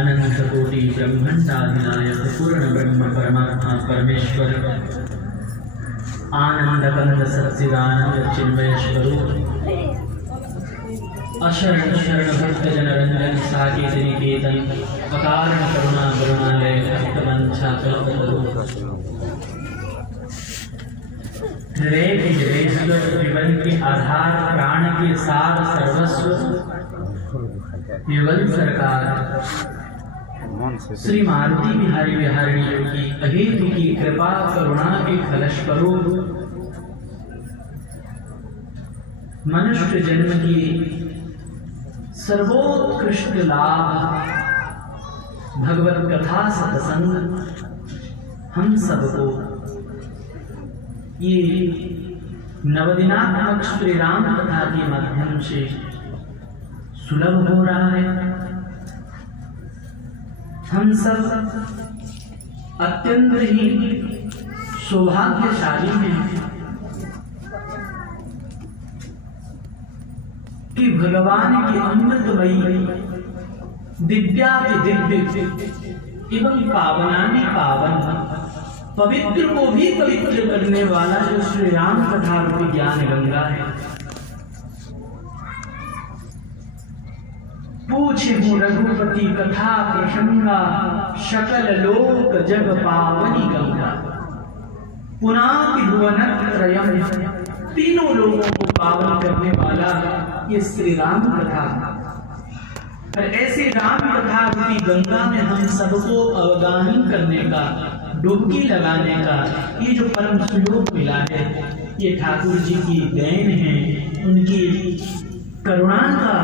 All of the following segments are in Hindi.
अनंत कोटि ब्रह्मांडाधिनायक पूर्ण ब्रह्म परमात्मा परमेश्वर आनंद कंद सच्चिदानंद चिन्मय स्वरूप अशरण शरण भक्त जन रंजन साकेत निकेतन अकारण करुणा करुणालय भक्तवंशा कल्पतरु जीवन के आधार प्राण के सार सर्वस्व केवल सरकार श्री मारुति बिहारी बिहारी की अहेतु की कृपा करुणा के कलश करो। मनुष्य जन्म की सर्वोत्कृष्ट लाभ भगवत कथा सत्संग हम सबको ये नवदिनात्मक श्री राम कथा के माध्यम से सुलभ हो रहा है। हम सब अत्यंत ही सौभाग्यशाली हैं कि भगवान की अमृतमयी दिव्याति दिव्य एवं पावनानि पावन पवित्र को भी पवित्र करने वाला जो श्री राम कथा रूपी ज्ञान गंगा है। पूछे रघुपति कथा प्रसंगा सकल लोक जग पावनी गंगा पुनाति भुवनत्रयम् तीनों लोगों को पावन करने वाला ये श्री राम कथा। और ऐसे राम कथा रूपी गंगा में हम सबको अवगाहन करने का डुबकी लगाने का ये जो परम सुयोग मिला है ये ठाकुर जी की देन है, उनकी करुणा का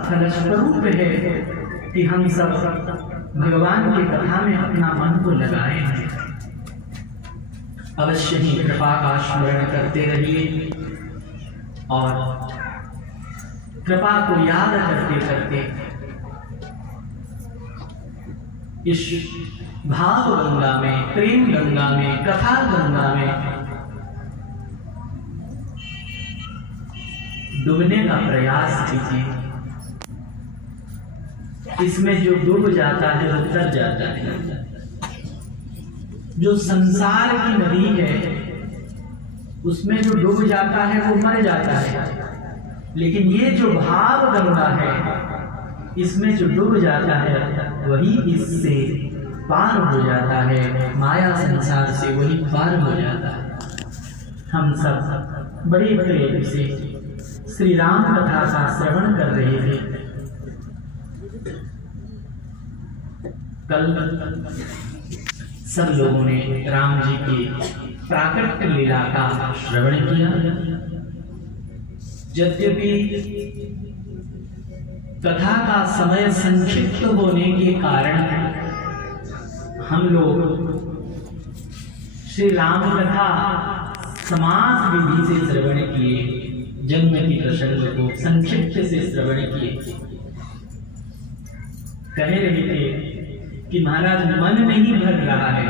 फलस्वरूप है कि हम सब भगवान की कथा में अपना मन को लगाए हैं। अवश्य ही कृपा का स्मरण करते रहिए और कृपा को याद करते करते इस भाव गंगा में, प्रेम गंगा में, कथा गंगा में डूबने का प्रयास कीजिए। इसमें जो डूब जाता है वो तर जाता है। जो संसार की नदी है उसमें जो डूब जाता है वो मर जाता है, लेकिन ये जो भाव गंगा है इसमें जो डूब जाता है वही इससे पार हो जाता है, माया संसार से वही पार हो जाता है। हम सब बड़े प्रेम से श्री राम कथा का श्रवण कर रहे थे। कल सब लोगों ने राम जी की प्राकट्य लीला का श्रवण किया। यद्यपि कथा का समय संक्षिप्त होने के कारण हम लोग श्री राम कथा समास विधि से श्रवण किए, जन्म की प्रसंग को संक्षिप्त से श्रवण किए। कह रहे थे कि महाराज मन नहीं भर रहा है,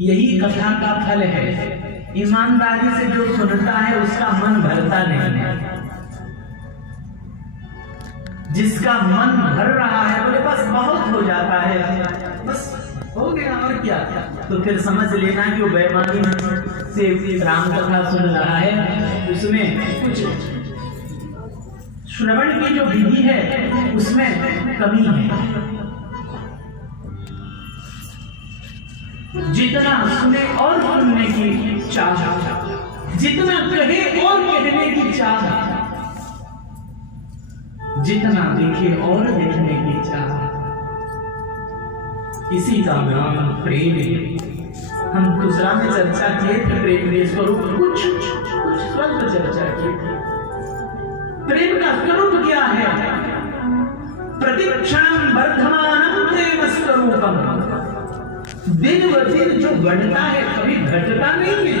यही कथा का फल है। ईमानदारी से जो सुनता है उसका मन भरता नहीं है। जिसका मन भर रहा है बोले बस बहुत हो जाता है, बस हो गया और क्या, तो फिर समझ लेना कि वो बेईमानी से राम कथा सुन रहा है। उसमें कुछ श्रवण की जो विधि है उसमें कमी है। जितना सुने और सुनने की चाह, जितना कहे और कहने की चाह, जितना देखे और देखने की चाह, इसी का नाम प्रेम है। हम दूसरा में चर्चा किए थे प्रेम के स्वरूप, कुछ स्वल्प चर्चा की। प्रेम का स्वरूप क्या है? प्रतिक्षणम वर्धमानम प्रेम स्वरूपम। दिन ब दिन जो बढ़ता है कभी घटता नहीं है।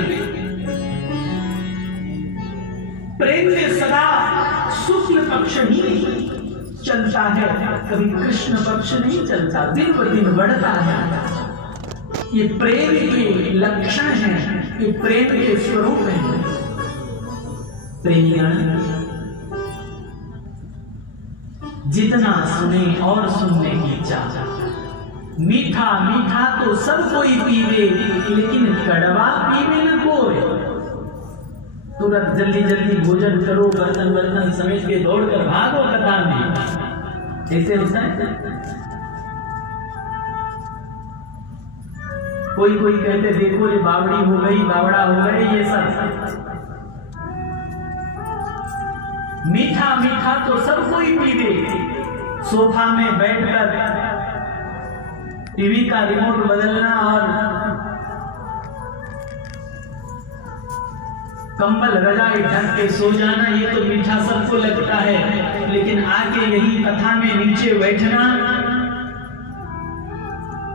प्रेम में सदा शुक्ल पक्ष ही चलता है, कभी कृष्ण पक्ष नहीं चलता, दिन ब दिन बढ़ता है। ये प्रेम के लक्षण हैं, ये प्रेम के स्वरूप हैं। प्रेमियां जितना सुने और सुनने की चाह, मीठा मीठा तो सब कोई पीवे, लेकिन कड़वा पीवे न कोई। तुरंत जल्दी जल्दी भोजन करो, बर्तन बर्तन समेट के दौड़ कर भागो कथा में। ऐसे होता है। कोई कोई कहते देखो ये बावड़ी हो गई, बावड़ा हो गए, ये सब। मीठा मीठा तो सब कोई पीवे। सोफा में बैठकर टीवी का रिमोट बदलना और कंबल रजाई ढक के सो जाना, ये तो मीठा सबको लगता है। लेकिन आके यही कथा में नीचे बैठना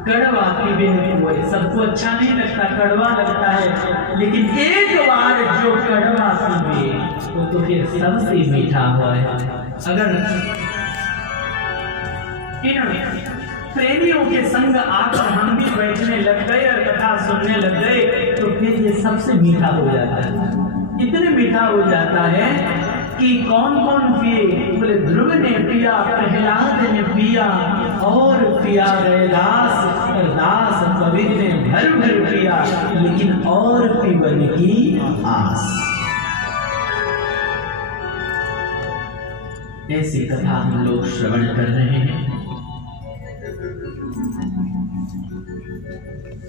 कड़वा पीवे हुए, सबको अच्छा नहीं लगता, कड़वा लगता है। लेकिन एक बार जो कड़वा पीवे वो तो फिर सबसे मीठा हुआ है। अगर इन प्रेमियों के संग आकर हम भी बैठने लग गए और कथा सुनने लग गए, तो फिर ये सबसे मीठा हो जाता है। इतने मीठा हो जाता है कि कौन कौन पिए? बोले ध्रुव ने पिया, प्रहलाद ने पिया, और पिया रैदास, और दास कबीर ने भर भर पिया, लेकिन और पीवन की आस। ऐसी कथा हम लोग श्रवण कर रहे हैं।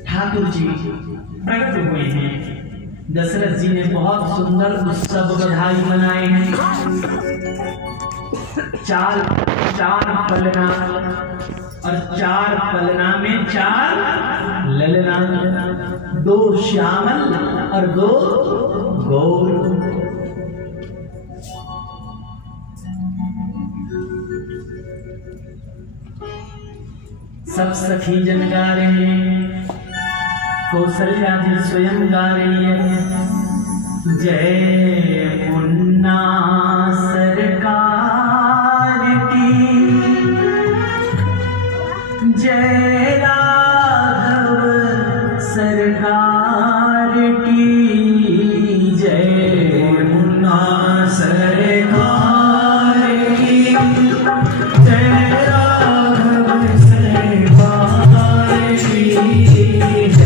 ठाकुर जी प्रकट हुए हैं। दशरथ जी ने बहुत सुंदर उत्सव बधाई मनाए हैं। चार पलना, और चार पलना में चार ललना, 2 श्यामल और 2 गौर। सब सखी जन गा रहे हैं, कौशल्या जी स्वयं गा रही है। जय मुन्ना सरकार की, जय राघव सरकार की, जय मुन्ना सरकार की, जय राघव सरकार की, जय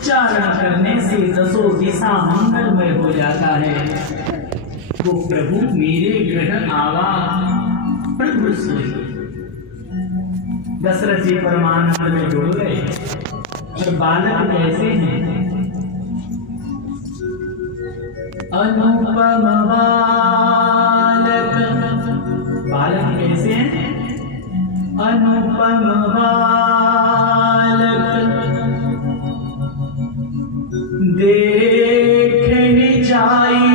उच्चारण करने से दसों दिशा मंगलमय हो जाता है। वो प्रभु मेरे ग्रह आवा प्रभु सोई। दशरथ जी परमानंद में डूब गए। और बालक कैसे हैं? अनुपम बालक। बालक कैसे हैं? अनुपम बालक देखने जाई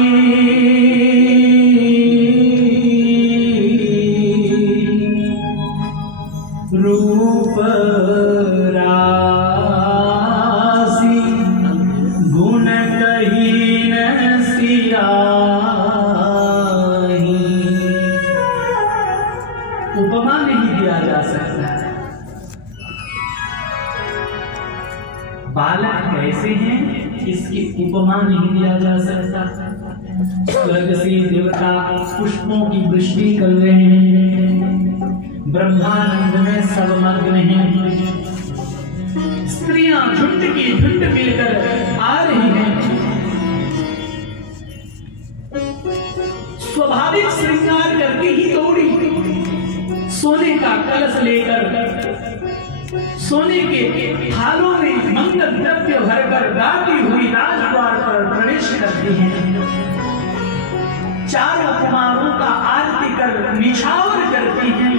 रूप राशि गुण कहीं न सियाही। उपमा नहीं दिया जा सकता। बालक कैसे हैं इसकी उपमा नहीं दिया जा सकता। स्वर्ग से देवता पुष्पों की वृष्टि कर रहे हैं, ब्रह्मानंद में सब मग्न हैं। स्त्रियां झुंड की झुंड मिलकर आ रही हैं। स्वाभाविक श्रृंगार करके ही दौड़ी, सोने का कलश लेकर, सोने के थालों में मंगल द्रव्य भरकर गाती हुई राजद्वार पर प्रवेश करती हैं। चारों कुमारों का आरती कर निछावर करती हैं।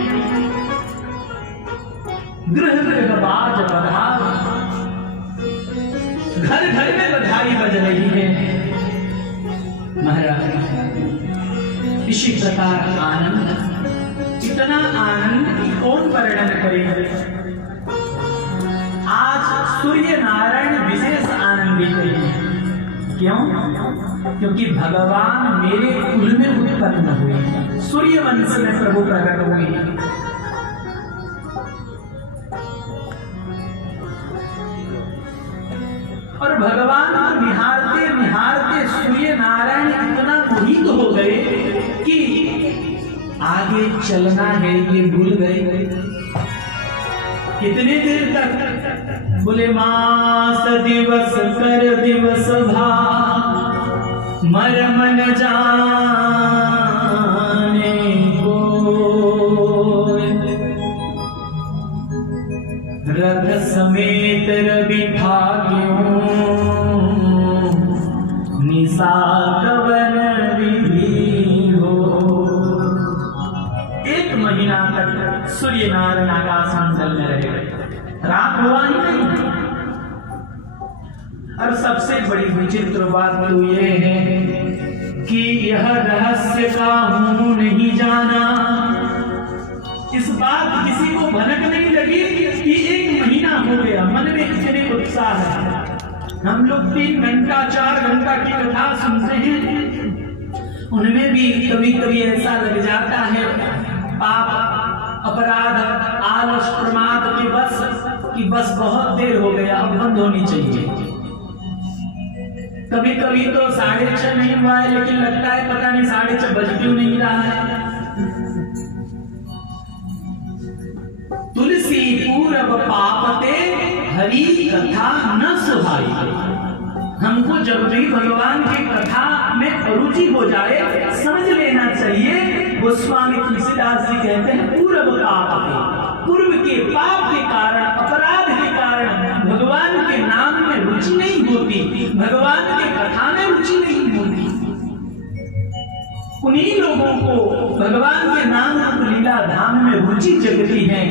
गृह गृह बाज बधाई, घर घर में बधाई बज रही है। महाराज इसी प्रकार आनंद, इतना आनंद की कौन वर्णन करेगा। आज सूर्य नारायण विशेष आनंदित हैं। क्यों? क्योंकि भगवान मेरे कुल में उत्पन्न हुए, सूर्य वंश में प्रभु प्रकट हुए। और भगवान निहारते निहारते सूर्य नारायण इतना मोहित हो गए कि आगे चलना है ये भूल गए। कितने देर तक? बोले मास दिवस कर दिवस भा मर्म न जाने को, रथ समेत रवि था क्यों निशा कवन विधि हो। एक महीना तक सूर्य नारायण आकाश मंडल में रहे, रात हुआ ही नहीं। और सबसे बड़ी विचित्र बात तो ये है कि यह रहस्य का हूं नहीं जाना। इस बात किसी को भनक नहीं लगी कि एक महीना हो गया। मन में इतने उत्साह है। हम लोग 3 घंटा 4 घंटा की कथा सुनते हैं, उनमें भी कभी कभी ऐसा लग जाता है पाप अपराध आलस प्रमाद की बस बहुत देर हो गया, अब बंद होनी चाहिए। कभी कभी तो 6:30 नहीं हुआ है, लेकिन लगता है पता नहीं 6:30 बज क्यों नहीं रहा है। तुलसी पूरब पापते हरि कथा न सुहाई। हमको जब भी भगवान की कथा में अरुचि हो जाए समझ लेना चाहिए। गोस्वामी तुलसीदास जी कहते हैं पूर्व पापते, पूर्व के पाप के कारण, अपराध के कारण भगवान के नाम में रुचि नहीं होती, भगवान की कथा में रुचि नहीं होती। उन्हीं लोगों को भगवान के नाम लीला धाम में रुचि जगती है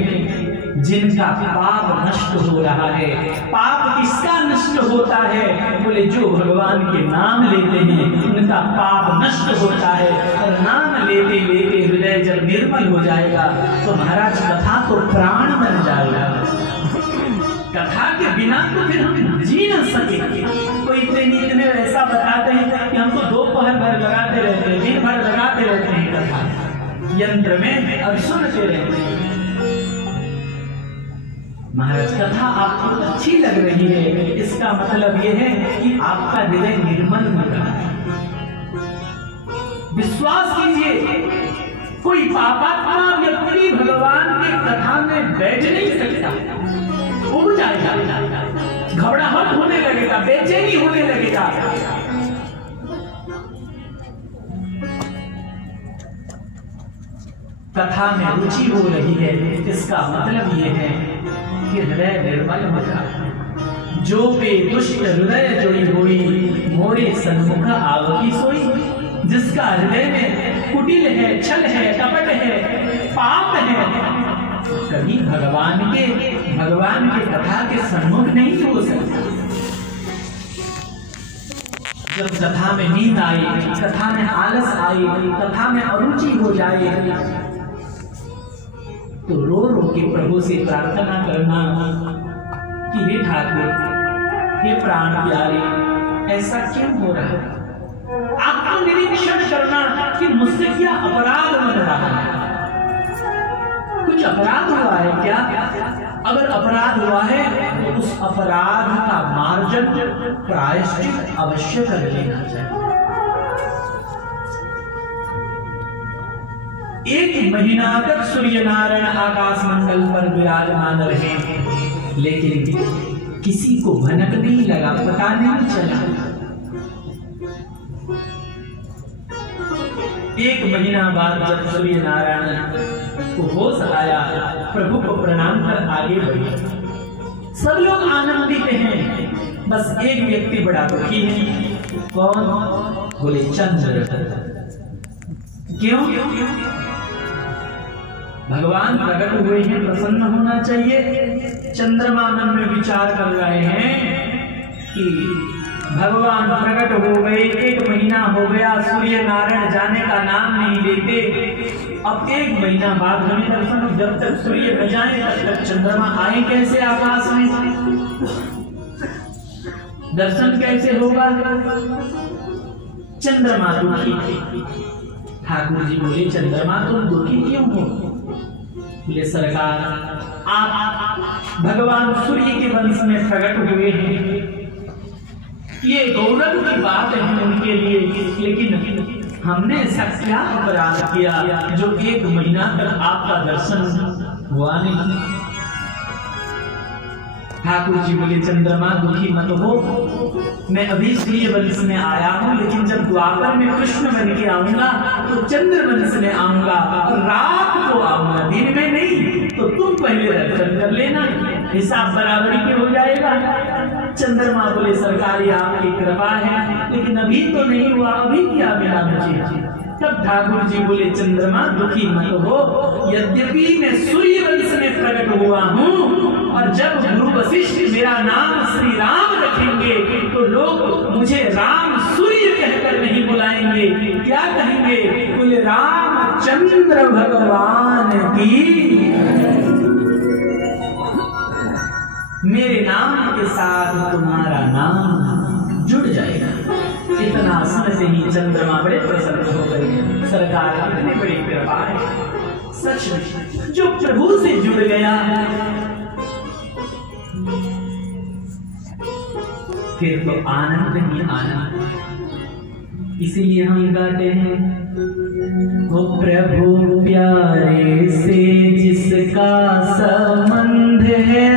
जिनका पाप नष्ट हो रहा है। पाप किसका नष्ट होता है? बोले जो भगवान के नाम लेते हैं उनका पाप नष्ट होता है। और नाम लेते लेते हृदय जब निर्मल हो जाएगा तो महाराज कथा तो प्राण बन जाएगा। कथा के बिना तो फिर हम जी न सकेंगे। कोई इतने ऐसा बताते हैं कि हम तो दोपहर भर लगाते रहते हैं, दिन भर लगाते रहते हैं कथा यंत्र में और सुनते रहते हैं। महाराज कथा आपको अच्छी लग रही है, इसका मतलब यह है कि आपका हृदय निर्मल हो रहा है। विश्वास कीजिए, कोई पापात्मा व्यक्ति भगवान की कथा में बैठ नहीं सकता, उब जाएगा। घबराहट होने लगेगा, बेचैनी होने लगेगा। कथा में रुचि हो रही है, इसका मतलब यह है कि हृदय निर्मल होगा। जो पे दुष्ट हृदय जुड़ी हुई, मोरे सन्मुख आवकी सोई। जिसका हृदय में कुटिल है, छल है, कपट है, पाप है, कभी भगवान के कथा के सन्मुख नहीं हो सकता। जब कथा में नींद आई, कथा में आलस आई, कथा में अरुचि हो जाए, तो रो रो के प्रभु से प्रार्थना करना कि हे ठाकुर, हे प्राण प्यारे, ऐसा क्यों हो रहा है? आपको निरीक्षण करना कि मुझसे क्या अपराध बन रहा है। कुछ अपराध हुआ है क्या? अगर अपराध हुआ है तो उस अपराध का मार्जन, प्रायश्चित अवश्य कर लेना चाहिए। एक महीना तक सूर्य नारायण आकाश मंडल पर विराजमान रहे, लेकिन किसी को भनक नहीं लगा, पता नहीं चला। एक महीना बाद जब सूर्य नारायण को होश आया, प्रभु को प्रणाम कर आगे बढ़े। सब लोग आनंदित हैं, बस एक व्यक्ति बड़ा दुखी है। कौन? बोले चंद्र। क्यों? भगवान प्रकट हुए हैं, प्रसन्न होना चाहिए। चंद्रमा मन में विचार कर रहे हैं कि भगवान प्रकट हो गए, एक महीना हो गया, सूर्य नारायण जाने का नाम नहीं लेते। अब एक महीना बाद हमें दर्शन, जब तक सूर्य न जाए तब तक चंद्रमा आए कैसे आकाश में? दर्शन कैसे होगा? चंद्रमा दुखी। ठाकुर जी बोले, चंद्रमा तुम दुखी क्यों हो? बोले, सरकार, आप भगवान सूर्य के वंश में प्रकट हुए हैं, ये गौरव की बात है उनके लिए, लेकिन हमने ऐसा क्या अपराध किया जो एक महीना तक आपका दर्शन हुआ नहीं? ठाकुर जी बोले, चंद्रमा दुखी मत हो, मैं अभी सूर्य वंश में आया हूँ, लेकिन जब द्वापर में कृष्ण बन के आऊंगा तो चंद्र वंश में आऊंगा, रात को आऊंगा, दिन में नहीं। तो तुम पहले दर्शन कर लेना, हिसाब बराबरी के हो जाएगा। चंद्रमा बोले, सरकार आपकी कृपा है, लेकिन अभी तो नहीं हुआ, अभी क्या मिला मुझे? तब ठाकुर जी बोले, चंद्रमा दुखी मत हो, यद्यपि मैं सूर्य वंश में प्रकट हुआ हूँ, और जब गुरु वशिष्ठ मेरा नाम श्री राम रखेंगे तो लोग मुझे राम सूर्य कहकर नहीं बुलाएंगे। क्या कहेंगे? बोले, रामचंद्र भगवान की। मेरे नाम के साथ तुम्हारा नाम जुड़ जाएगा। इतना सुनते ही चंद्रमा बड़े प्रसन्न हो गए। सरकार कितने बड़ी कृपा है। सच जो प्रभु से जुड़ गया फिर तो आनंद ही आनंद। इसीलिए हम गाते हैं, वो प्रभु प्यारे से जिसका संबंध है,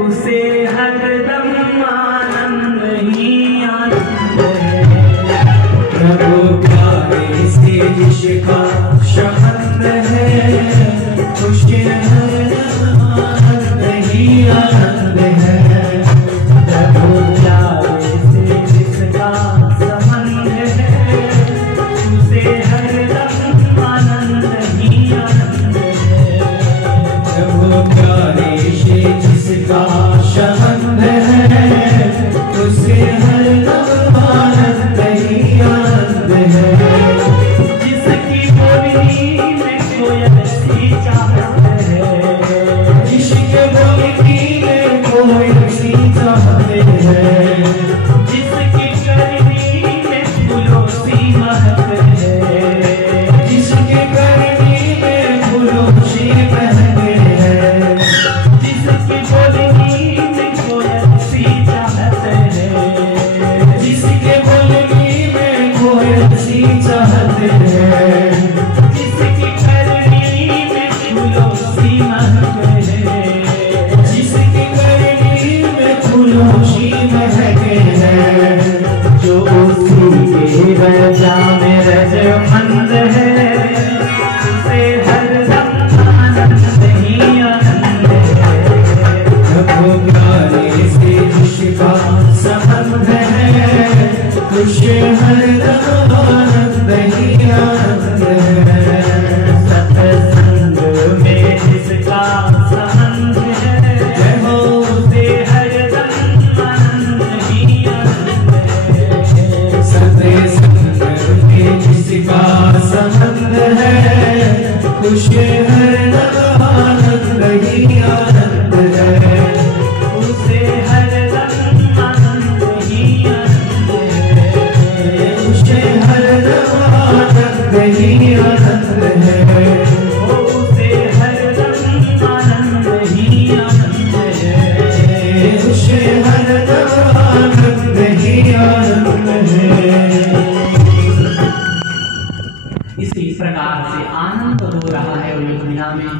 उसे हरदम आनंद ही आनंद है। प्रभु प्यारे से जिसका संबंध है, उसे हरदम आनंद ही आनंद है। प्रभु प्यारे से जिसका संबंध है, उसे हरदम आनंद ही आनंद है। प्रभु प्यारे से जिसका संबंध है, उसे हरदम आनंद ही आनंद है। जिसकी बोली में कोयल सी चाहत है, जिसके बोली में कोयल सी चाहते हैं, जिसकी करनी में फूलों सी महक है, जिसके करनी में फूलों सी महक है, जिसकी बोली में कोयल सी प्यारे से जिसका संबंध है, उसे हरदम आनंद ही आनंद है। सत्संग में जिसका संबंध है, उसे हरदम आनंद ही आनंद है। सत्संग में जिसका संबंध है, उसे हरदम आनंद ही आनंद है। उसे हरदम आनंद ही आनंद है। उसे हरदम आनंद ही आनंद है। उसे हरदम आनंद ही आनंद है। उसे हरदम आनंद ही आनंद है। इसी प्रकार से आनंद हो रहा है अयोध्या में।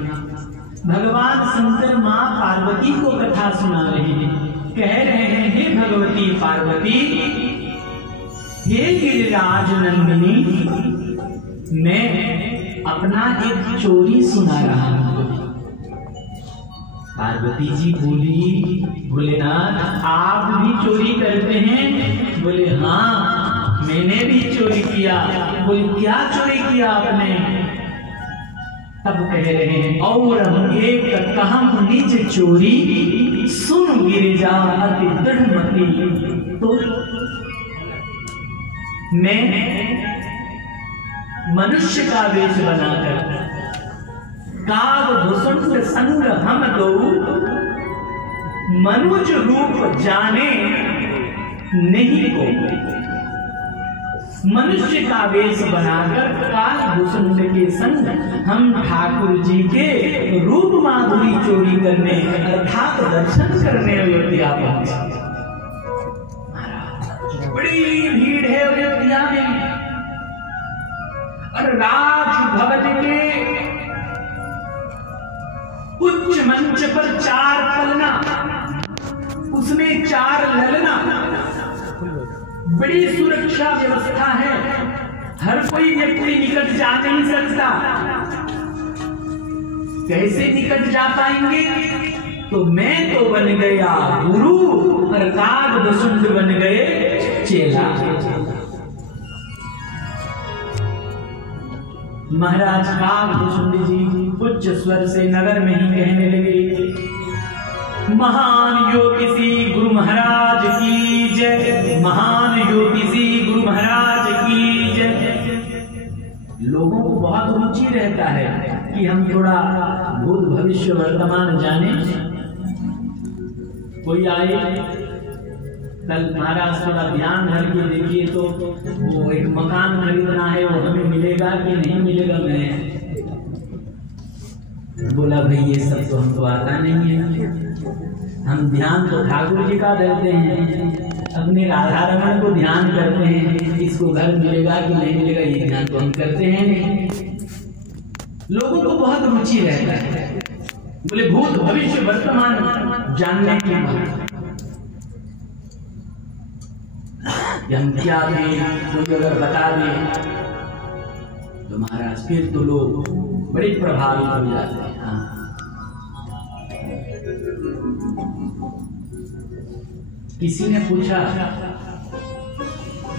भगवान शंकर मां पार्वती को कथा सुना रहे हैं, कह रहे हैं हे भगवती पार्वती, हे गिरिराज नंदिनी, मैं अपना एक चोरी सुना रहा हूं। पार्वती जी बोली, भोलेनाथ आप भी चोरी करते हैं? बोले हाँ मैंने भी चोरी किया। बोले क्या चोरी किया आपने? तब कह रहे हैं और हम एक कहम निज चोरी, सुन गिरिजा अति दृढ़मति। तो मैं मनुष्य का वेश बनाकर काग भुसुंड संग हम दो, मनुज रूप जाने नहीं को। मनुष्य का वेश बनाकर काग भुसुंड के संग हम ठाकुर जी के रूप माधुरी चोरी करने अर्थात दर्शन करने अयोध्या पहुंचे। बड़ी भीड़ है अयोध्या में और राज भवन के उच्च मंच पर 4 पलना, उसमें 4 ललना, बड़ी सुरक्षा व्यवस्था है, हर कोई व्यक्ति निकट जा नहीं सकता। कैसे निकट जा पाएंगे? तो मैं तो बन गया गुरु और काग भुसुंड बन गए चेला। महाराज काग भुसुंड जी उच्च स्वर से नगर में ही कहने लगे, महान ज्योतिषी गुरु महाराज की जय, महान ज्योतिषी गुरु महाराज की जय। लोगों को बहुत रुचि रहता है कि हम थोड़ा भूत भविष्य वर्तमान जाने। कोई आए, कल महाराज थोड़ा ध्यान धर के देखिए तो वो एक मकान खरीदना है, वो हमें मिलेगा कि नहीं मिलेगा। मैं बोला भाई ये सब तो हमको आता नहीं है, हम ध्यान तो ठाकुर जी का देते हैं, अपने राधा रमन को ध्यान करते हैं, इसको घर मिलेगा कि नहीं मिलेगा ये ध्यान तो हम करते हैं नहीं। लोगों को बहुत रुचि रहता है, बोले भूत भविष्य वर्तमान जानने की बात। हम क्या दें, कोई अगर बता दे तो महाराज फिर तो लोग बड़े प्रभावित हो जाते हैं। हाँ। किसी ने पूछा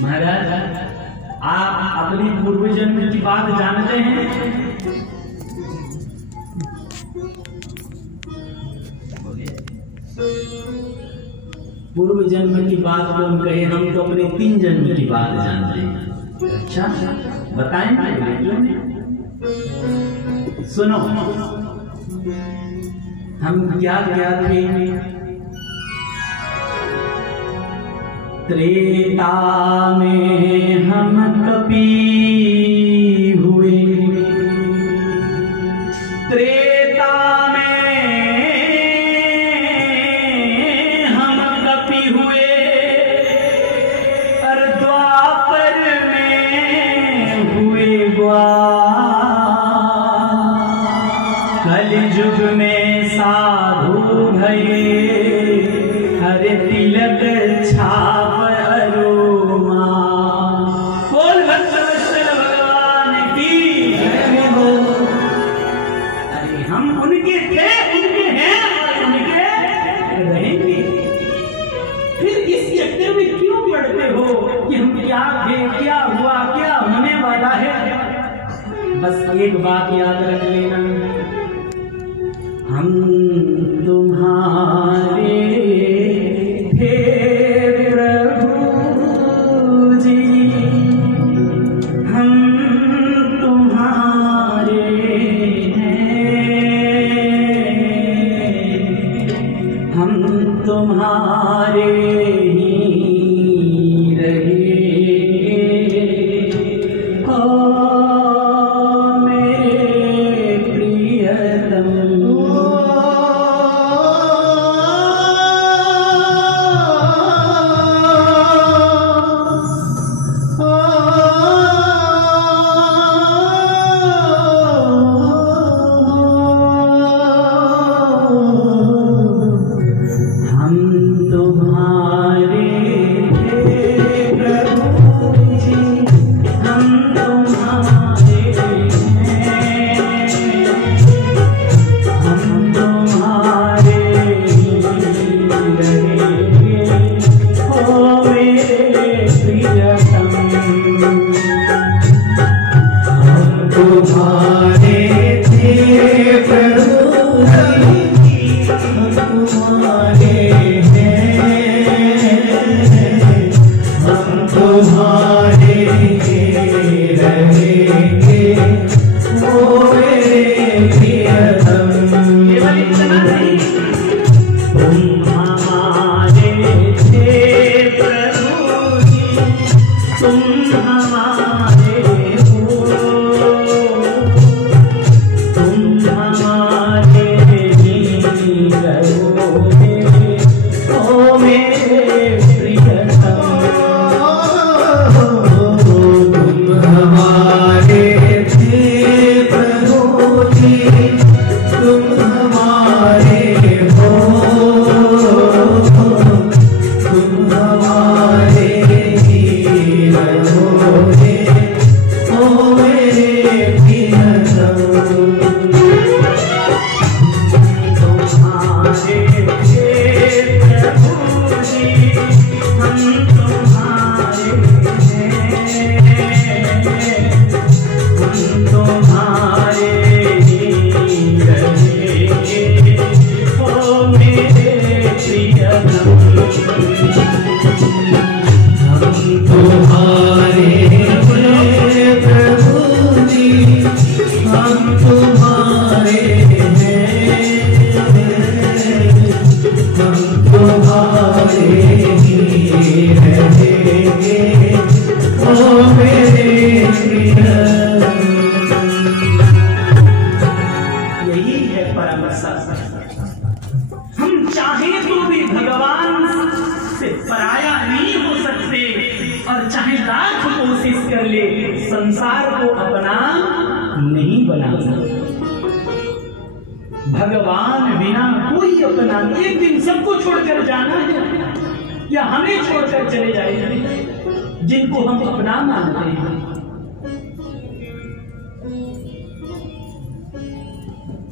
महाराज आप अपनी पूर्व जन्म की बात जानते हैं? पूर्व जन्म की बात कौन कहे, हम तो अपने 3 जन्म की बात जानते हैं। अच्छा बताएं, सुनो हम क्या क्या थे। त्रेता में हम कपी हुए, त्रेता में हम कपी हुए, और द्वापर में हुए ग्वाल, कलयुग में साधु भये, हरे तिलक छाप अरोमा। बोल भक्तवत्सल भगवान की जय हो। अरे हम उनके थे, उनके हैं और उनके रहेंगे। पढ़ते हो कि हम क्या थे, क्या हुआ, क्या होने वाला है। बस एक बात याद रख लेना, हम तुम्हारे थे प्रभु जी, हम तुम्हारे हैं, हम तुम्हारे ही रहेंगे। ओ मेरे प्रियतम, हम चाहें तो भी भगवान से पराया नहीं हो सकते, और चाहे लाख कोशिश कर ले संसार को अपना नहीं बना सकते। भगवान बिना कोई अपना, एक दिन सबको छोड़कर जाना है या हमें छोड़कर चले जाएंगे जिनको हम अपना मानते हैं।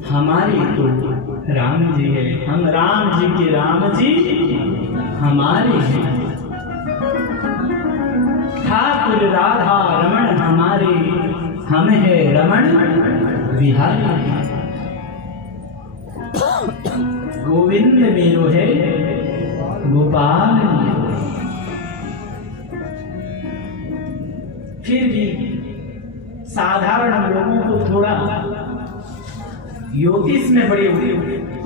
हमारे तो राम जी है, हम राम जी के राम जी हमारे हैं। ठाकुर राधा रमण हमारे, हम है रमण बिहारी। गोविंद मेरो है गोपाल मेरो। फिर भी साधारण लोगों को थोड़ा ज्योतिष में बड़े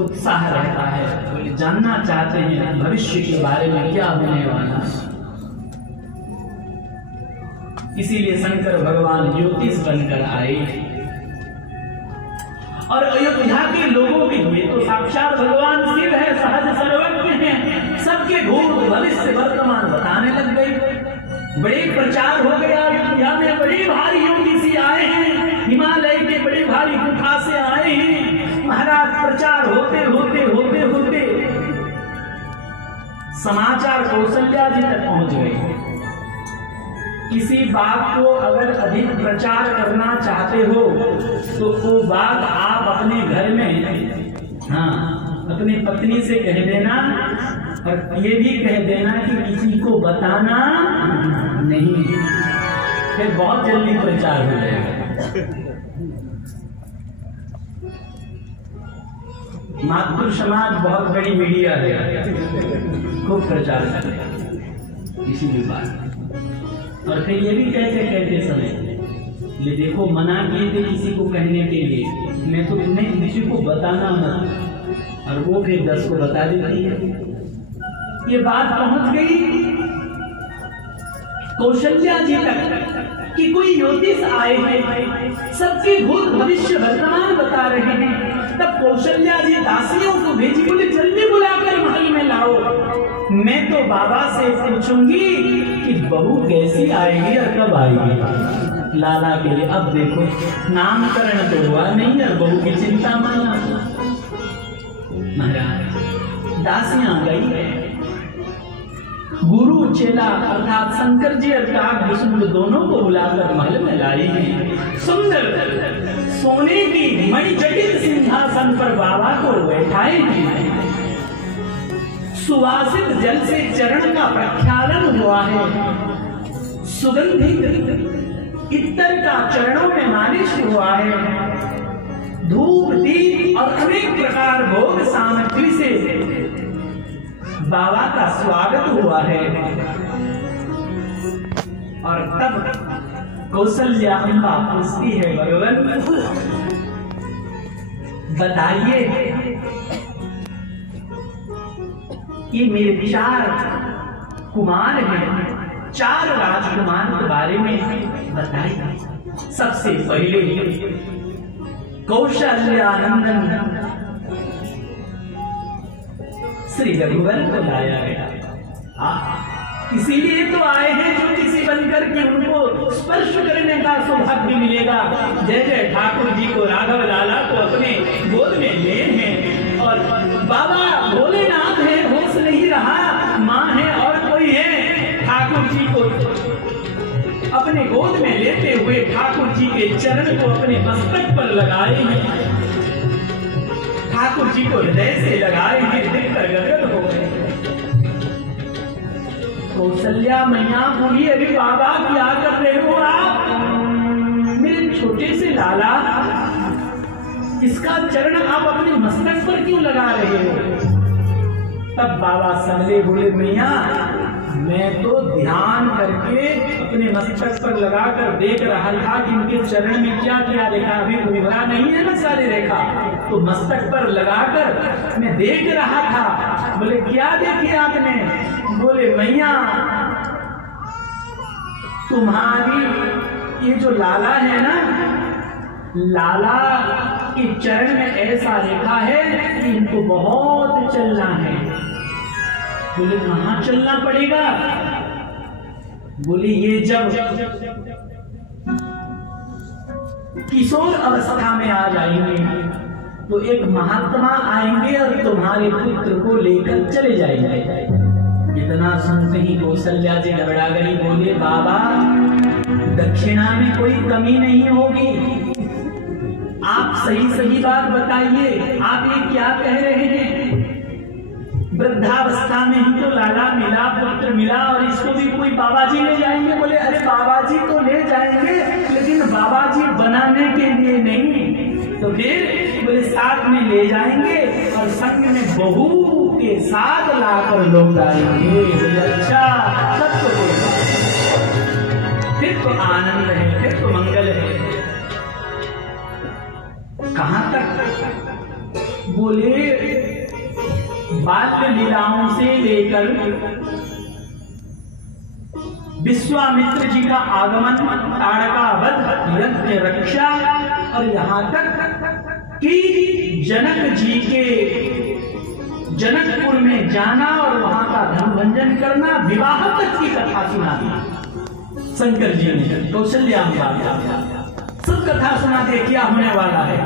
उत्साह रहता है, तो जानना चाहते हैं भविष्य के बारे में क्या होने वाला है। इसीलिए शंकर भगवान ज्योतिष बनकर आए और अयोध्या के लोगों के हुए तो साक्षात भगवान शिव है, सहज सर्वज्ञ हैं, सबके भूत भविष्य वर्तमान बताने लग गए। बड़े प्रचार हो गया, अयोध्या में बड़े भारी ज्योतिषी आए हैं, हिमालय के बड़े भारी गुफा से आए हैं। महाराज प्रचार होते होते होते होते समाचार कौशल्या जी तक पहुंच गए। किसी बात को अगर अधिक प्रचार करना चाहते हो तो वो बात आप अपने घर में अपनी पत्नी से कह देना और ये भी कह देना कि किसी को बताना नहीं, फिर बहुत जल्दी प्रचार हो जाएगा। मातृ समाज बहुत बड़ी मीडिया है, खूब प्रचार करे किसी भी बात। और फिर ये भी कहते समय ये देखो मना किए थे किसी को कहने के लिए, मैं तो तुम्हें किसी को बताना मत, और वो फिर 10 को बता देती है। ये बात पहुंच गई कौशल्या जी तक कि कोई ज्योतिष आए हैं, सबके भूत भविष्य वर्तमान बता रहे हैं। तब कौशल्या जी दासियों को भेजी, बोले जल्दी बुलाकर महल में लाओ, मैं तो बाबा से पूछूंगी कि बहू कैसी आएगी और कब आएगी लाला के लिए। अब देखो नामकरण तो हुआ नहीं और बहू की चिंता माना। महाराज दासियां गई है, गुरु चेला अर्थात शंकर जी अर्थात विष्णु दोनों को बुलाकर महल में लाई है। सुंदर सोने की मणिजटित सिंहासन पर बाबा को बैठाए हैं। सुवासित जल से चरण का प्रक्षालन हुआ है, सुगंधित इत्तर का चरणों में मालिश हुआ है, धूप दीप और अनेक प्रकार भोग सामग्री से बाबा का स्वागत हुआ है। और तब कौशल्या अम्बा पूछती है, भगवान बताइए ये मेरे 4 कुमार हैं, 4 राजकुमार के बारे में बताइए। सबसे पहले कौशल्यानंदन श्री रघुवर को लाया गया। इसीलिए तो आए हैं ज्योतिषी बनकर के उनको स्पर्श करने का सौभाग्य मिलेगा। जय जय ठाकुर जी को, राघव लाला को अपने गोद में ले हैं। और बाबा भोलेनाथ है, होश नहीं रहा, माँ है और कोई है। ठाकुर जी को अपने गोद में लेते हुए ठाकुर जी के चरण को अपने मस्तक पर लगाए हैं, ठाकुर जी को हृदय से लगाए हैं, देखकर गदगद हो गए। कौशल्या मैया बोली, अरे बाबा क्या कर रहे हो आप, मेरे छोटे से लाला, इसका चरण आप अपने मस्तक पर क्यों लगा रहे हो। तब बाबा समझे, बोले मैया मैं तो ध्यान करके अपने मस्तक पर लगाकर देख रहा था कि इनके चरण में क्या क्या रेखा, अभी उभरा नहीं है ना सारी रेखा, तो मस्तक पर लगाकर मैं देख रहा था। बोले क्या देखी आपने। बोले मैया तुम्हारी ये जो लाला है ना, लाला के चरण में ऐसा रेखा है कि इनको बहुत चलना है। बोले कहाँ चलना पड़ेगा। बोले ये जब किशोर अवस्था में आ जाएंगे तो एक महात्मा आएंगे और तुम्हारे पुत्र को लेकर चले जाएंगे। इतना सुनते ही कौशल्या जी घबरा गई। बोले बाबा दक्षिणा में कोई कमी नहीं होगी, आप सही सही बात बताइए, आप ये क्या कह रहे हैं। वृद्धावस्था में ही तो लाला मिला, पुत्र मिला, और इसको भी कोई बाबा जी ले जाएंगे। बोले अरे बाबा जी तो ले जाएंगे, लेकिन बाबा जी बनाने के लिए नहीं, तो फिर बोले साथ में ले जाएंगे और संग में बहू के साथ लाकर लोग आएंगे। बोले अच्छा सब तो कोई फिर तो आनंद है, फिर तो मंगल है। कहां तक। बोले बात लीलाओं से लेकर विश्वामित्र जी का आगमन, ताड़का वध, यज्ञ रक्षा, और यहाँ तक कि जनक जी के जनकपुर में जाना और वहां का धन भंजन करना, विवाह तक की कथा सुना दी शंकर जी ने। कौशल्या सब कथा सुना दे क्या होने वाला है।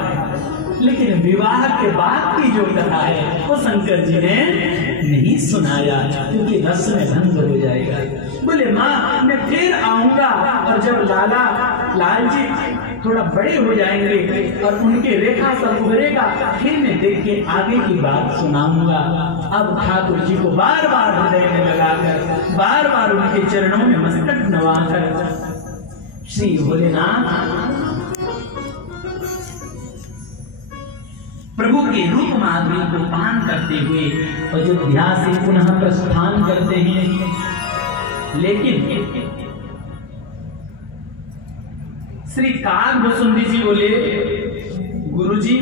लेकिन विवाह के बाद की जो कथा है वो शंकर जी ने नहीं सुनाया, क्योंकि रस में भंग हो जाएगा। बोले माँ मैं फिर आऊंगा, और जब लाल जी थोड़ा बड़े हो जाएंगे और उनके रेखा सब उभरेगा, फिर मैं देख के आगे की बात सुनाऊंगा। अब ठाकुर जी को बार बार हृदय में लगाकर, बार बार उनके चरणों में मस्तक नवाकर श्री भोलेनाथ प्रभु के रूप माधुरी को पान करते हुए अयोध्या से पुनः प्रस्थान करते हैं। लेकिन श्री काकभुसुंडी जी बोले, गुरुजी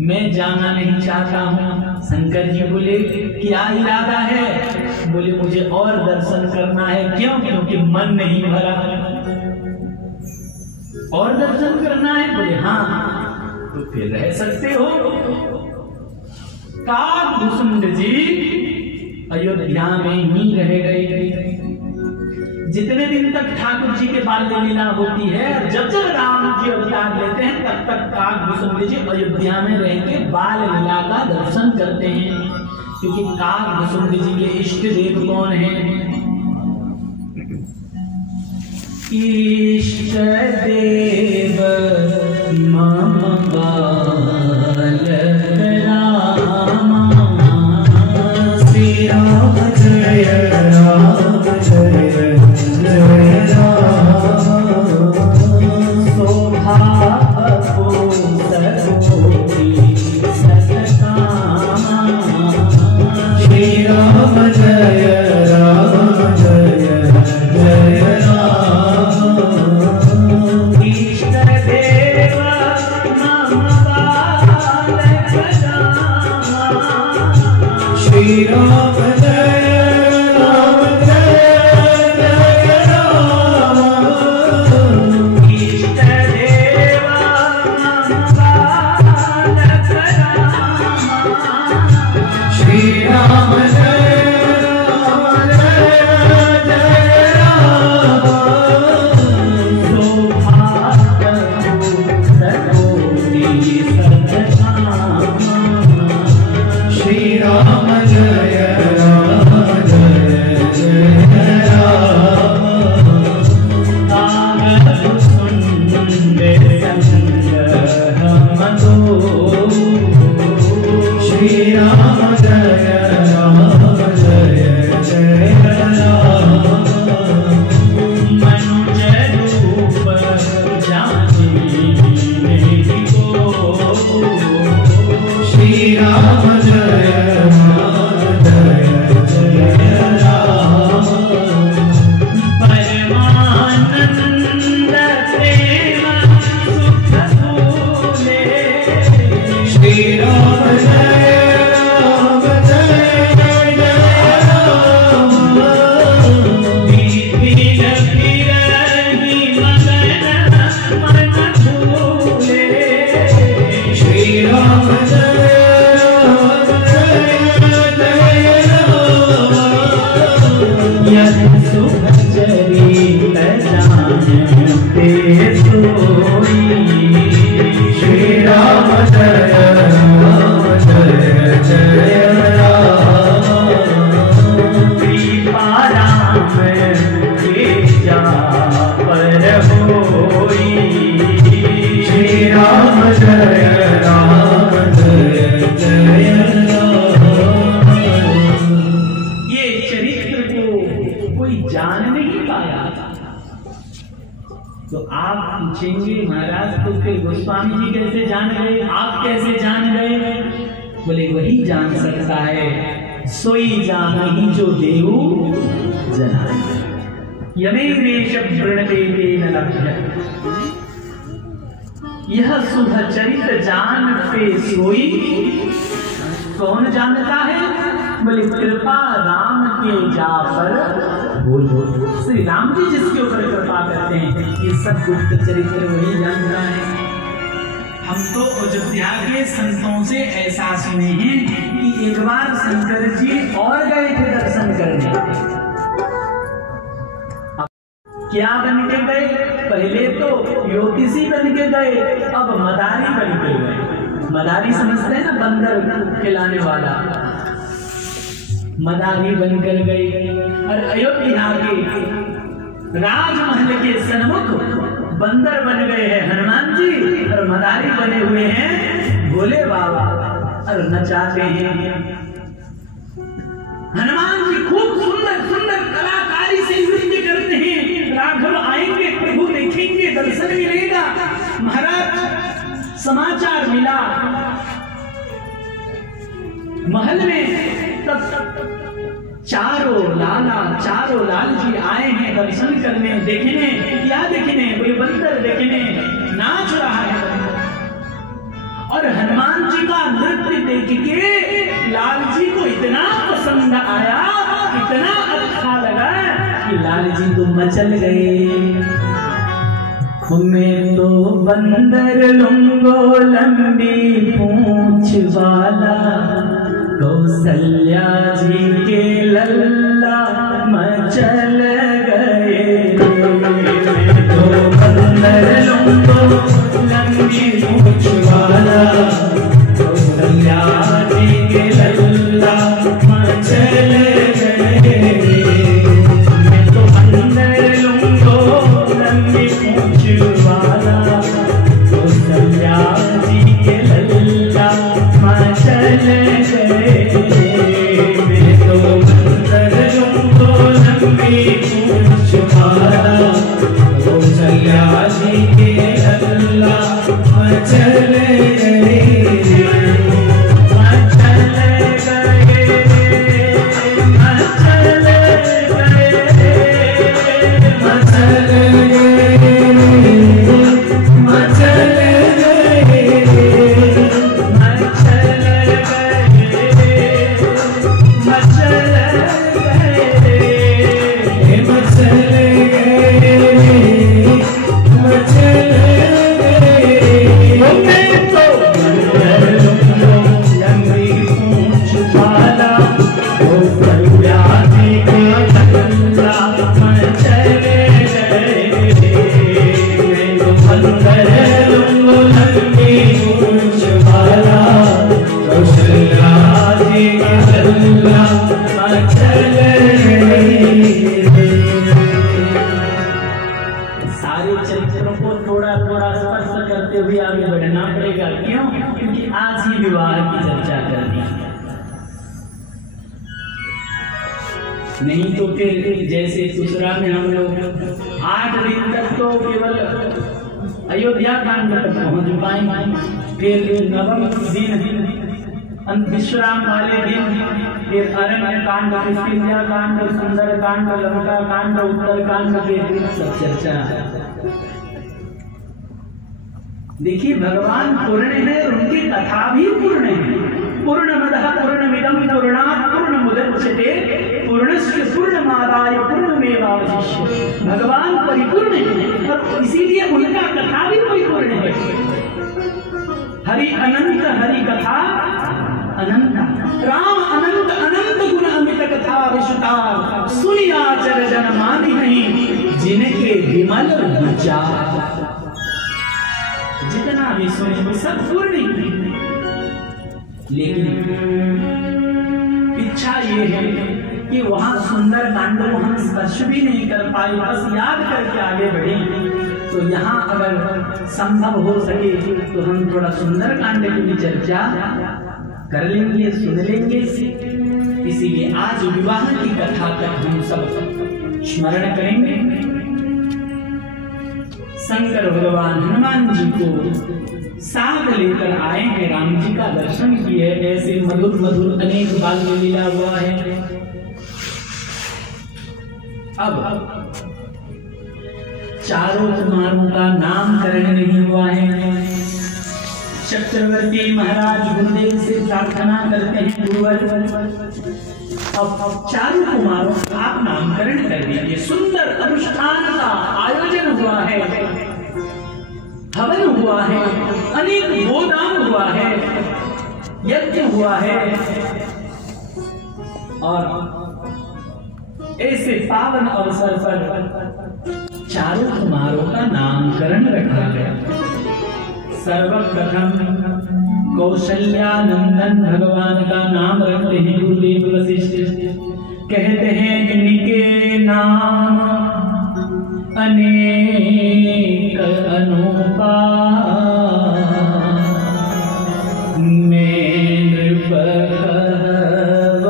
मैं जाना नहीं चाहता हूँ। शंकर जी बोले क्या इरादा है? बोले मुझे और दर्शन करना है। क्यों? क्योंकि मन नहीं भरा। और दर्शन करना है? बोले हाँ। तो फिर रह सकते हो। काकभुसुंड जी अयोध्या में ही रह गए। जितने दिन तक ठाकुर जी के बाल्य लीला होती है, जब जब राम जी अवतार लेते हैं, तब तक काकभुसुंड जी अयोध्या में रह के बाल लीला का दर्शन करते हैं। क्योंकि काकभुसुंड जी के इष्ट देव कौन है? इष्ट देव मम बालक रामा, श्री राम जय राम जय जय राम, शोभा श्री राम जय राम जय जय राम, इष्ट देव मम बालक रामा, श्री राम जय राम जय जय राम, इष्ट देव मम बालक रामा, श्री राम जय राम जय जय राम, सौभाग्य सकोटि सतकामा, श्री राम जय राम जय जय राम, काकभुसुंड संग हम दो, श्री राम जय राम जय जय राम, मनुज रूप जानी नहीं को, श्री राम जय राम जय जय राम, परमानंद प्रेम सुख फूले, श्री राम जय राम जय जय राम, विधिन फिरहि मगन मन भूले, श्री राम जय राम जय जय राम, यदि सुख चरित जानते सोई, श्री राम जय राम जय जय राम, कृपा राम के जा पर होई, श्री राम जय राम जय जय राम। ये चरित्र को कोई जान नहीं पाया। तो आप पूछेंगे महाराज तो फिर गोस्वामी जी कैसे जान गए, आप कैसे जान गए? बोले वही जान सकता है, सोई जानहि जो देहु जनाय, यमेवेश वृणवे तेन लभ्यते, यह शुभ चरित्र जान पे सोई। कौन जानता है? बोले कृपा राम के जा पर बोल बोल, श्री राम जी जिसके ऊपर कृपा करते हैं, ये सब गुप्त चरित्र वही जानता है। हम तो अयोध्या के संतों से ऐसा सुने हैं कि एक बार शंकर जी और गए थे दर्शन करने। क्या बन के गए? पहले तो ज्योतिषी बन के गए, अब मदारी बन के गए। मदारी समझते हैं ना, बंदर खिलाने वाला, मदारी बनकर गए। और अयोध्या के राजमहल के सन्मुख बंदर बन गए हैं हनुमान जी, और मदारी बने हुए हैं भोले बाबा, और नचाते हैं। हनुमान जी खूब सुंदर सुंदर कलाकारी से नृत्य करते हैं। राघव आएंगे, प्रभु देखेंगे, दर्शन मिलेगा। महाराज समाचार मिला महल में, तब चारों लाल जी आए हैं दर्शन करने, देखने। क्या देखने? कोई बंदर देखने, नाच रहा है। और हनुमान जी का नृत्य देख के लाल जी को इतना पसंद आया, इतना अच्छा लगा कि लाल जी तो मचल गए। मैं तो बंदर लूंगो लंबी पूंछ वाला, कौशल्या जी के लल्ला मचल गए। मैं तो बंदर लूंगो लंबी पूंछ वाला, कौशल्या जी के लल्ला मचल गए। मैं तो बंदर लूंगो लंबी पूंछ वाला, कौशल्या जी के लल्ला मचल गए। मैं तो बंदर लूंगो लंबी पूंछ वाला, कौशल्या जी के लल्ला मचल गए। सारे चरित्रों को थोड़ा थोड़ा स्पर्श करते हुए आगे बढ़ना पड़ेगा। क्यों? क्योंकि आज ही विवाह की चर्चा करनी है, नहीं तो फिर जैसे दूसरा में हम लोग 8 दिन तक तो केवल अयोध्या कांड तक पहुंच पाएंगे, फिर नवम दिन विश्राम वाले दिन फिर अरण्य कांड, किष्किंधा कांड, सुंदर कांड, लंका कांड, उत्तर कांड के सब चर्चा। देखिए भगवान पूर्ण है, उनकी कथा भी पूर्ण है। पूर्णमदः पूर्णमिदं पूर्णात् पूर्णमुदच्यते पूर्णस्य पूर्णमादाय पूर्णमेवावशिष्यते। भगवान परिपूर्ण है और इसीलिए उनका कथा भी परिपूर्ण है। हरि अनंत, हरि कथा अनंत, राम अनंत, अनंत गुण अमित कथा विश्वतार, सुनिया चर जन मानी नहीं, जिनके विमल विचार। जितना भी सुने सब पूर्ण ही, लेकिन इच्छा ये है कि वहां सुंदर कांड को हम स्पर्श भी नहीं कर पाए, बस याद करके आगे बढ़े। तो यहाँ अगर संभव हो सके तो हम थोड़ा सुंदर कांड की भी चर्चा कर लेंगे, सुन लेंगे। इसीलिए आज विवाह की कथा तक हम सब स्मरण करेंगे। शंकर भगवान हनुमान जी को साथ लेकर आए हैं, राम जी का दर्शन किए। ऐसे मधुर मधुर अनेक बाल लीला हुआ है। अब चारों कुमारों का नामकरण नहीं हुआ है। चक्रवर्ती महाराज गुरुदेव से प्रार्थना करते हैं, गुरुवर अब चारों कुमारों का आप नामकरण कर दीजिए। सुंदर अनुष्ठान का आयोजन हुआ है, हवन हुआ है, अनेक गोदान हुआ है, यज्ञ हुआ है, और ऐसे पावन अवसर पर चारों कुमारों का नामकरण रखा गया। सर्वप्रथम कौशल्यानंदन भगवान का नाम रखते हैं गुरुदेव वशिष्ठ। कहते हैं इनके नाम अनेक अनुपा, मैं नृप कहव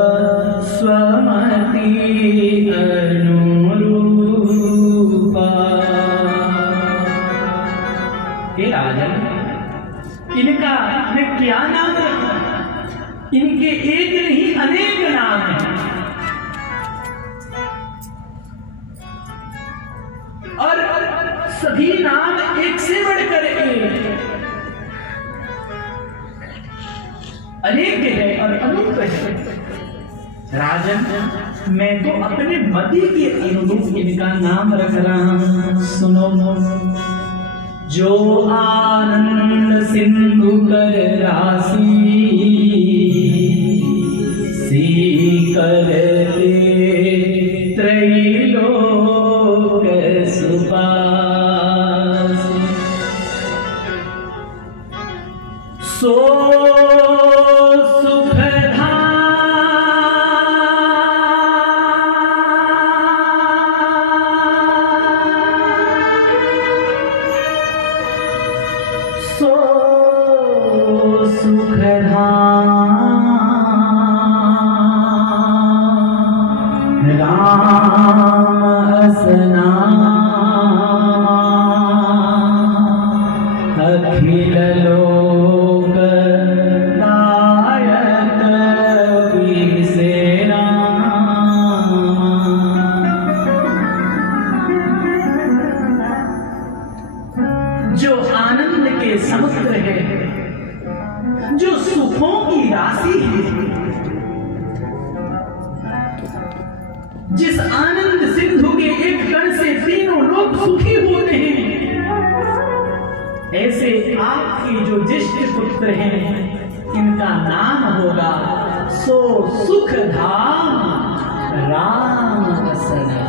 स्वमति अनुरूपा। हे राजन, इनका मैं क्या नाम रखूं? इनके एक नहीं अनेक नाम हैं, और सभी नाम एक से बढ़कर एक, अनेक है और अनूप है। राजन, मैं तो अपने मति के अनुरूप इनका नाम रख रहा हूं। सुनो, जो आनंद सिंधु कर राशि, सी करते त्रैलोक सुपास। सो जिस आनंद सिंधु के एक कण से तीनों लोग सुखी होते हैं, ऐसे आपके जो ज्येष्ठ पुत्र हैं, इनका नाम होगा सो सुख धाम राम असना।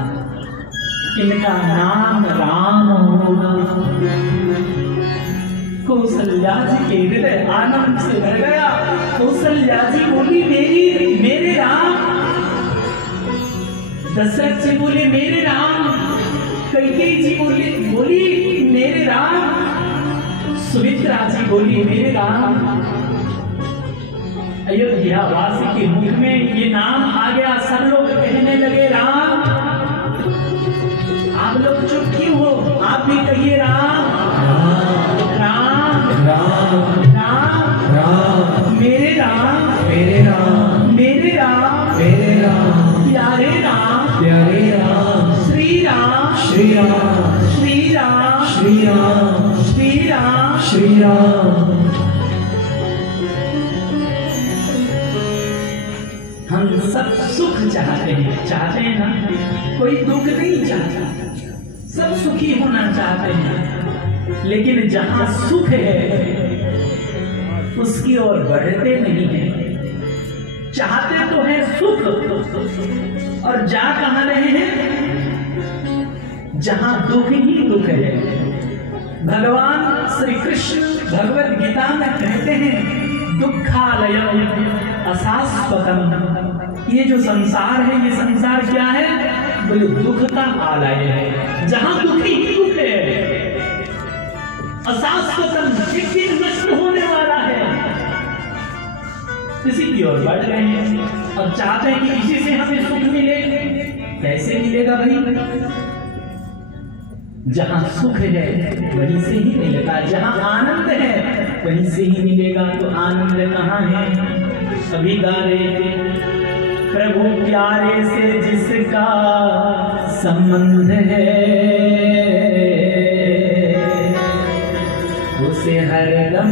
इनका नाम राम होगा। कौशल्या जी के हृदय आनंद से भर गया। कौशल्या जी बोली मेरे राम। दशरथ जी बोले मेरे राम। कैकेयी जी बोली मेरे राम। सुमित्रा जी बोली मेरे राम। अयोध्या वासी के मुख में ये नाम आ गया। सब लोग कहने लगे राम। आप लोग चुप क्यों हो? आप भी कहिए राम राम राम राम राम। मेरे राम मेरे राम मेरे राम मेरे राम। प्यारे राम प्यारे राम। श्री राम श्री राम श्री राम श्री राम श्री राम श्री राम। हम सब सुख चाहते हैं ना? कोई दुख नहीं चाहता। सब सुखी होना चाहते हैं, लेकिन जहां सुख है उसकी ओर बढ़ते नहीं है। चाहते तो है सुख, और जा कहां रहे हैं? जहां दुख ही दुख है। भगवान श्री कृष्ण भगवद गीता में कहते हैं दुखालयम अशाश्वतम। ये जो संसार है, ये संसार क्या है? बोले दुख का आलय है। जहां दुखी ही दुख है। अशाश्वतम, एक दिन नष्ट होने वाला है। इसी की ओर बढ़ रहे हैं और चाहते हैं कि इसी से हमें सुख मिले। कैसे मिलेगा भाई? जहां सुख है वहीं से ही मिलेगा। जहां आनंद है वहीं से ही मिलेगा। तो आनंद कहाँ है? सभी गा रहे थे प्रभु प्यारे से जिसका संबंध है, उसे हरदम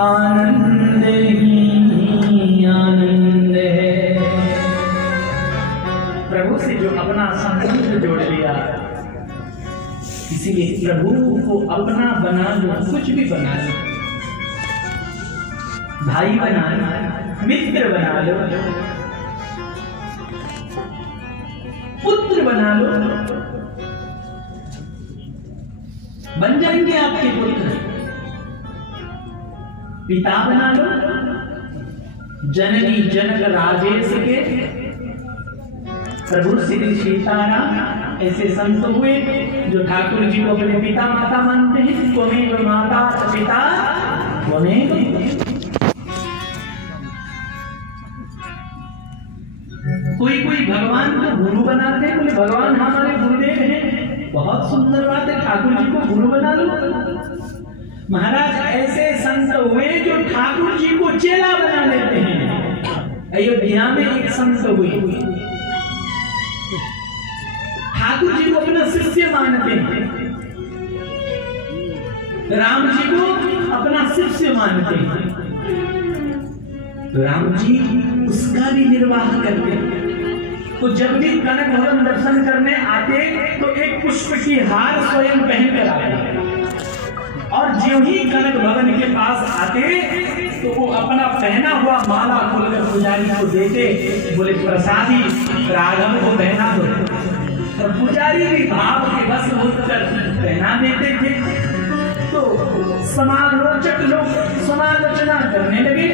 आनंद ही आनंद है। प्रभु से जो अपना संबंध जोड़ लिया, इसीलिए प्रभु को अपना बना लो। कुछ भी बना लो, भाई बना लो, मित्र बना लो, पुत्र बना लो, बन जाएंगे आपके पुत्र। पिता बना लो। जननी जनक राजेश के प्रभु श्री सीताराम ऐसे संत हुए जो ठाकुर जी को अपने पिता माता मानते हैं। त्वमेव माता पिता त्वमेव। कोई कोई भगवान को गुरु बनाते हैं, बोले भगवान हमारे गुरुदेव हैं। बहुत सुंदर बात है, ठाकुर जी को गुरु बना लो। महाराज ऐसे संत हुए जो ठाकुर जी को चेला बना लेते हैं। अयोध्या में एक संत हुए, ठाकुर जी को अपना शिष्य मानते हैं, राम जी को अपना शिष्य मानते हैं। तो राम जी उसका भी निर्वाह करते हैं। तो जब भी कनक भवन दर्शन करने आते तो एक पुष्प की हार स्वयं पहनकर आते, और ज्यों ही कनक भवन के पास आते तो वो अपना पहना हुआ माला खोलकर पुजारी को देते, बोले प्रसादी राघव को पहना दो। और पुजारी भी भाव के बस होकर पहना देते थे। तो समालोचक लोग समालोचना करने लगे,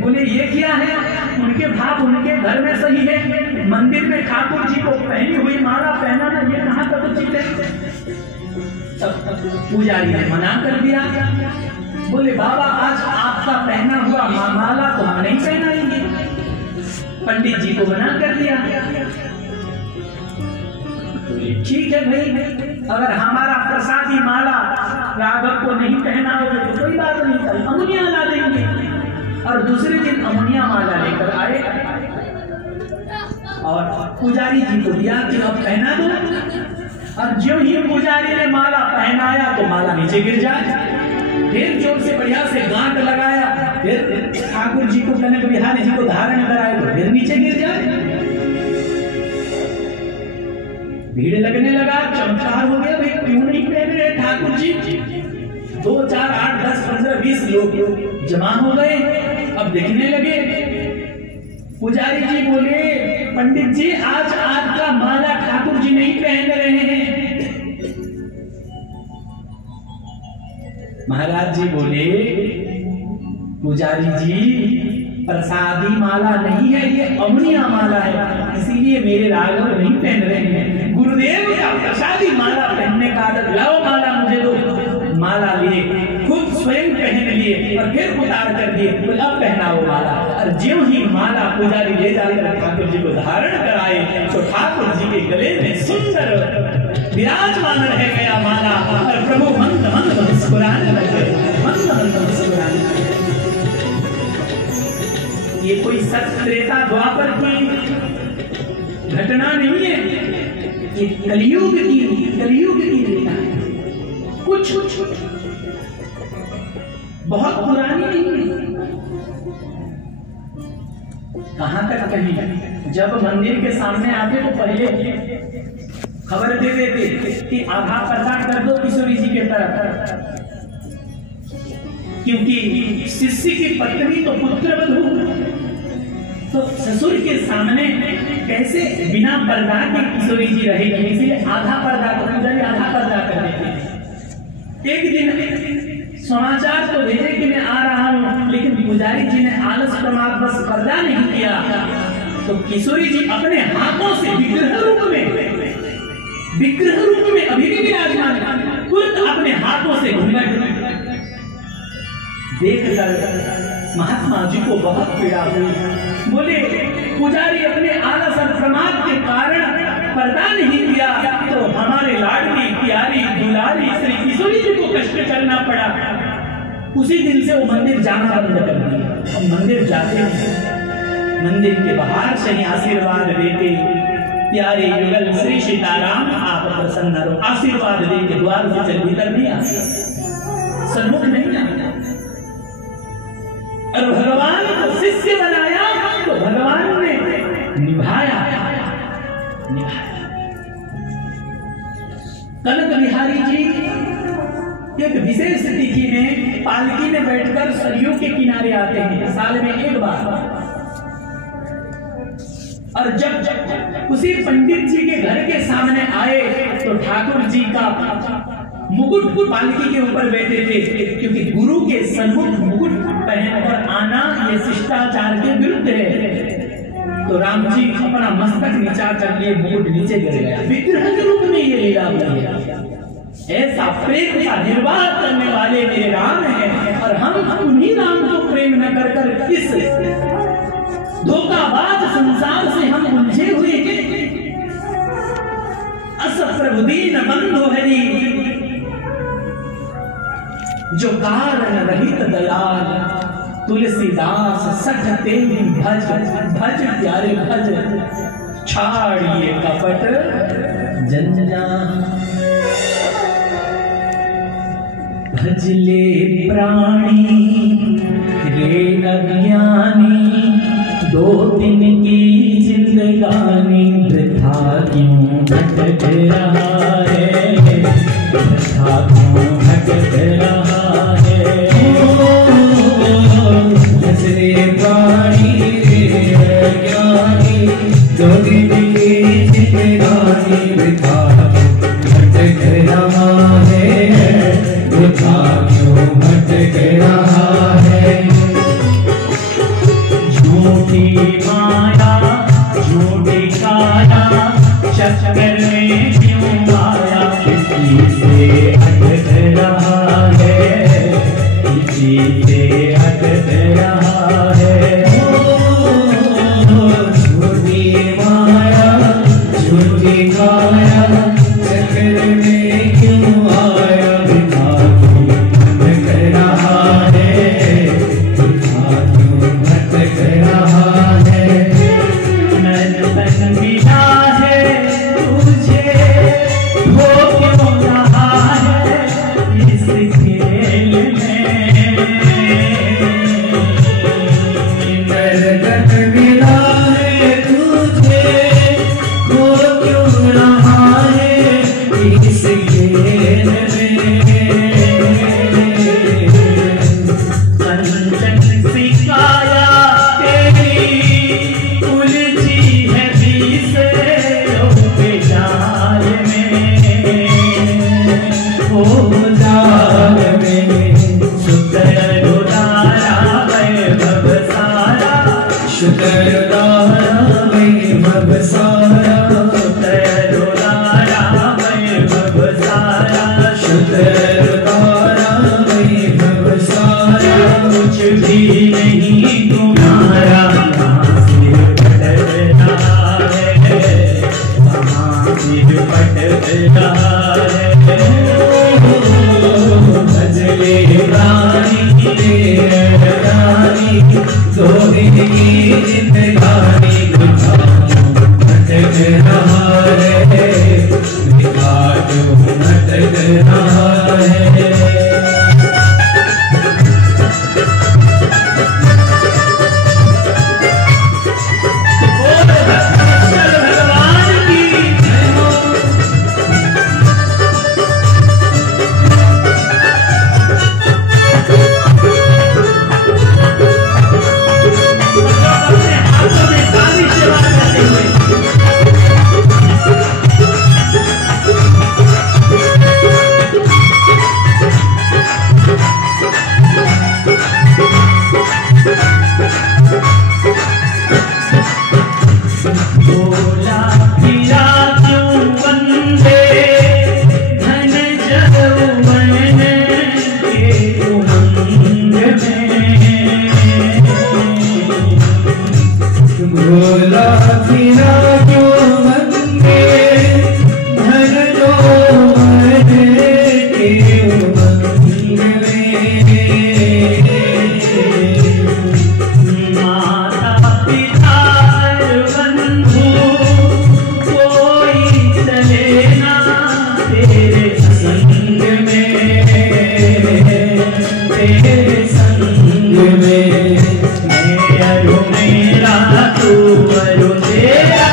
बोले ये क्या है? उनके भाव उनके घर में सही है, मंदिर में ठाकुर जी को पहनी हुई माला पहनाना ये कहाँ तक उचित है? पुजारी ने मना कर दिया, बोले बाबा आज आपका पहना हुआ माला तो हम नहीं पहनाएंगे। पंडित जी को मना कर दिया। ठीक है भाई, अगर हमारा प्रसादी माला राघव को नहीं पहनाओगे तो कोई बात नहीं, कल अमुनिया ला देंगे। और दूसरे दिन अमुनिया माला लेकर आए और पुजारी जी को दिया कि अब पहना दो। और जो ही पुजारी ने माला पहनाया तो माला नीचे गिर जाए। फिर जोर से बढ़िया से गांठ लगाया, फिर ठाकुर जी को कनक बिहारी जी को धारण कराए तो फिर नीचे गिर जाए। भीड़ लगने लगा, चमत्कार हो गया, भाई क्यों नहीं पहन रहे ठाकुर जी? 2, 4, 8, 10, 15, 20 लोग जमा हो गए। अब देखने लगे। पुजारी जी बोले पंडित जी आज आपका माला ठाकुर जी नहीं पहन रहे हैं। महाराज जी बोले पुजारी जी प्रसादी माला नहीं है, ये अमुनिया माला है, इसीलिए मेरे राघव नहीं पहन रहे हैं। गुरुदेव का प्रसादी माला पहनने का आदत, लाओ माला मुझे दो। माला लिए, खुद स्वयं पहन लिए और फिर उतार कर दिए, तो अब पहनाओ माला। और ज्यों ही माला पुजारी ले जाकर ठाकुर जी को धारण कराए तो ठाकुर जी के गले में सुंदर विराजमान रह गया माला। और प्रभु मंद मंद मुस्कुराने लगे, मंद मंद मुस्कुराने लगे। ये कोई सत्य त्रेता द्वापर की घटना नहीं है, ये कलयुग की घटना है। कुछ बहुत पुरानी नहीं है। कहां तक कहीं जब मंदिर के सामने आते तो पहले खबर दे देते कि आधा पर्दा कर दो किशोरी जी के तरफ, क्योंकि शिष्य की पत्नी तो पुत्रवधू, तो ससुर के सामने कैसे बिना पर्दा के किशोरी जी रहेगी, इसलिए आधा पर्दा तो पुजारी आधा पर्दा कर देते। एक दिन समाचार तो भेजे कि मैं आ रहा हूं, लेकिन पुजारी जी ने आलस प्रमाद बस पर्दा नहीं किया, तो किशोरी जी अपने हाथों से विग्रह रूप में अभी भी विराजमान, तुरंत अपने हाथों से घूंघट देखकर महात्मा जी को बहुत पीड़ा हुई। बोले पुजारी अपने आलस और प्रमाद के कारण पर्दा नहीं किया तो हमारे लाडली प्यारी दुलारी श्री किशोरी जी को कष्ट करना पड़ा। उसी दिन से वो मंदिर जाना बंद कर दिया। हम मंदिर जाते हैं, मंदिर के बाहर से ही आशीर्वाद देते, प्यारे युगल श्री सीताराम आप प्रसन्न रहो, आशीर्वाद देते द्वार से चल भीतर नहीं आते, सन्मुख नहीं आते। और भगवान को शिष्य बनाया तो भगवान ने निभाया। कनक बिहारी जी एक विशेष तिथि में पालकी में बैठकर सरयू के किनारे आते हैं, साल में एक बार। और जब उसी पंडित जी के घर के सामने आए तो ठाकुर जी का मुकुट पालकी के ऊपर बैठे थे, क्योंकि गुरु के सन्मुख मुकुट पहनकर आना यह शिष्टाचार के विरुद्ध है। तो राम जी अपना मस्तक नीचा कर लिए, मुकुट नीचे गिर गया। विग्रह के रूप में ये लीला हुई। ऐसा प्रेम का निर्वाह करने वाले मेरे राम हैं, और हम उन्हीं राम को प्रेम न कर कर किस धोखाबाज संसार से हम उलझे हुए हैं। अस प्रभु दीन बंधु हरि, जो कारण रहित दयाल, तुलसीदास सठ तेहि भज, भज प्यारे भज, छाड़िए कपट जंजाल। भजले प्राणी रे अज्ञानी, दो दिन की जिंदगानी वृथा क्यों भटक रहा है, वृथा क्यों भटक रहा है। भजले प्राणी रे अज्ञानी, दो दिन की जिंदगानी वृथा भटक रहा है, वृथा क्यों भटक रहा है। झूठी माया झूठी काया, चक्कर में क्यों आया, किसी से हट रहा है, किसी से हट रहा है। झूठी माया झूठी काया, चक्कर में क्यों आया, वृथा क्यों भटक रहा है, वृथा क्यों भटक रहा है। नर्तन बिना है तुझे हो क्यों रहा है इस खेल में। नर्तन बिना है तुझे हो क्यों रहा है इस खेल में। कंचन सी काया तेरी उलझी है बीच रोके जाल में, ओ जाल में शुक्र उदारा वैभव सारा, शुक्र दारा वैभव सारा, शुक्र उदारा वैभव सारा, शुक्र दारा वैभव सारा। कुछ भी नहीं तुम्हारा, कहाँ सिर पटक रहा है, कहाँ सिर पटक रहा है। भजले प्राणी रे रानी, दो दिन की जिंदगानी वृथा क्यों भटक रहा है, वृथा क्यों भटक रहा है। भगवान की जय हो। अपने हाथों में सारी सेवा करते हुए बोला फिरा क्यों बंदे, धन जौवन के उमंग में। भोला फिरा क्यों बंदे, धन जौवन के उमंग में। माता पिता बंधु कोई चले ना तेरे संग में, तेरे संग में। मैं अरु मेरा तू अरु तेरा,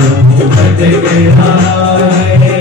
भटक रहा है।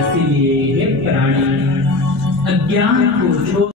इसीलिए हे प्राणी, अज्ञान को छोड़